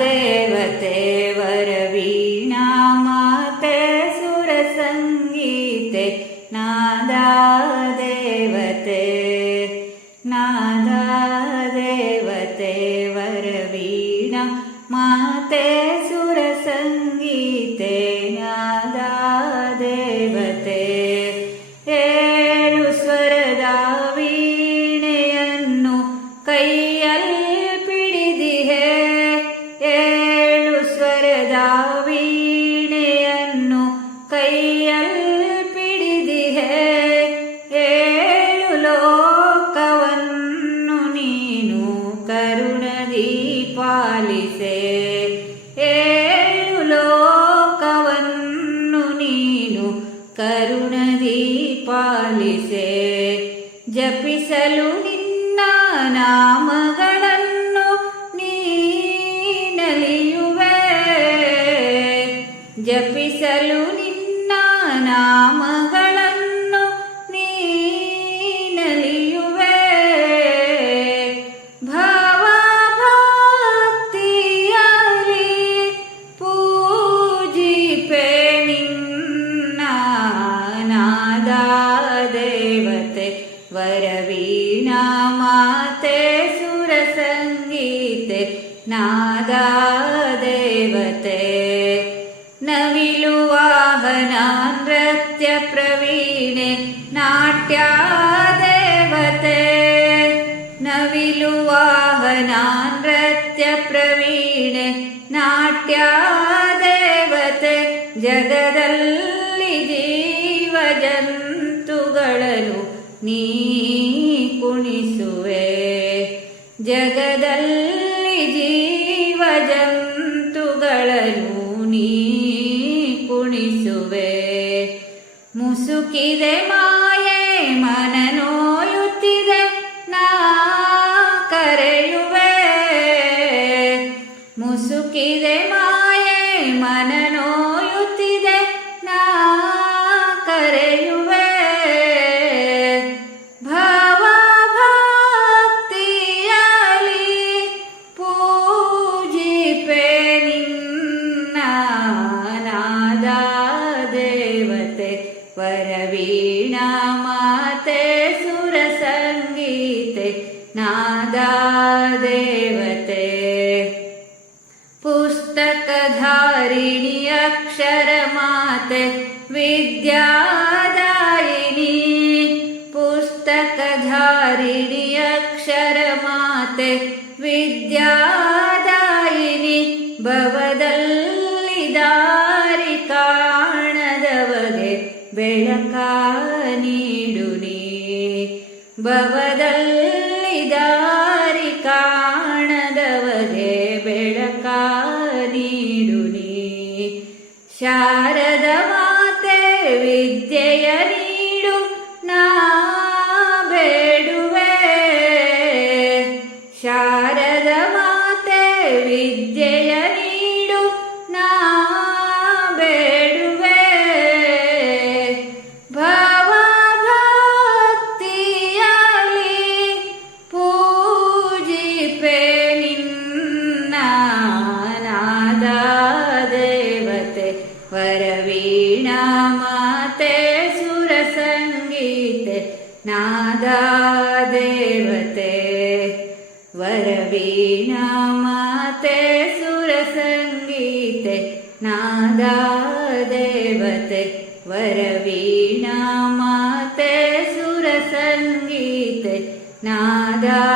देवते वरवीणा माते सुरसङ्गीते नादा देवते नादा देवते वरवीणा माते सुरसङ्गीते नादा ವೀಣೆಯನ್ನು ಕೈಯಲ್ಲಿ ಪಿಡಿದಿಹೆ ಏಳು ಲೋಕವನ್ನು ನೀನು ಕರುಣದಿ ಪಾಲಿಸೆ ಏಳು ಲೋಕವನ್ನು ನೀನು ಕರುಣದಿ ಪಾಲಿಸೆ ಜಪಿಸಲು ನಿನ್ನ ನಾಮಗಳನ್ನು ಜಪಿಸಲು ನಿನ್ನ ನಾಮಗಳನ್ನು ನೀನಲಿಯುವೆ ಭಾವ ಭಕ್ತಿಯಲಿ ಪೂಜಿಪೆ ನಿನ್ನ ನಾದ ದೇವತೆ ವರವೀಣಾ ಮಾತೆ ಸುರ ಸಂಗೀತೆ ನಾದ ದೇವತೆ ನವಿಲು भावना नृत्यप्रवीणे नाट्या देवते नविलुवाहना नृत्यप्रवीणे नाट्या देवते जगदल्लि जीवजन्तुगळनु ನೀ ಕುಣಿಸುವೆ ಜಗದಲ್ಲಿ ಜೀವ ಜಂತುಗಳನ್ನು ನೀ ಮುಸುಕಿದೆ ಮಾಯೆ ಮನ ನೋಯುತ್ತಿದೆ ನಾ ಕರೆಯುವೆ ಮುಸುಕಿದೆ ಮಾಯೆ ಮನ ಸಂಗೀತೆ ನಾದಾದೇವತೆ. ಪುಸ್ತಕಧಾರಿಣಿ ಅಕ್ಷರ ಮಾತೆ ವಿದ್ಯಾದಾಯಿನಿ. ಪುಸ್ತಕಧಾರಿಣಿ ಅಕ್ಷರ ಮಾತೆ ವಿದ್ಯಾದಾಯಿನಿ. ಭವದಲ್ಲಿ ದಾರಿ ಕಾಣದವಗೆ ಬೆಳಕಾ ಭವದಲ್ಲಿ ದಾರಿ ಕಾಣದವಗೆ ಬೆಳಕ ನೀಡು ಶಾರದ ಮಾತೆ ವಿದ್ಯೆಯ ನೀಡು ನಾ ಬೇಡುವೆ. ಶಾರದ ಮಾತೆ ವಿದ್ಯೆಯ नादादेवते वरवीणाते सुरसङ्गीते नादादेवते वरवीणाते सुरसङ्गीते नादादेवते।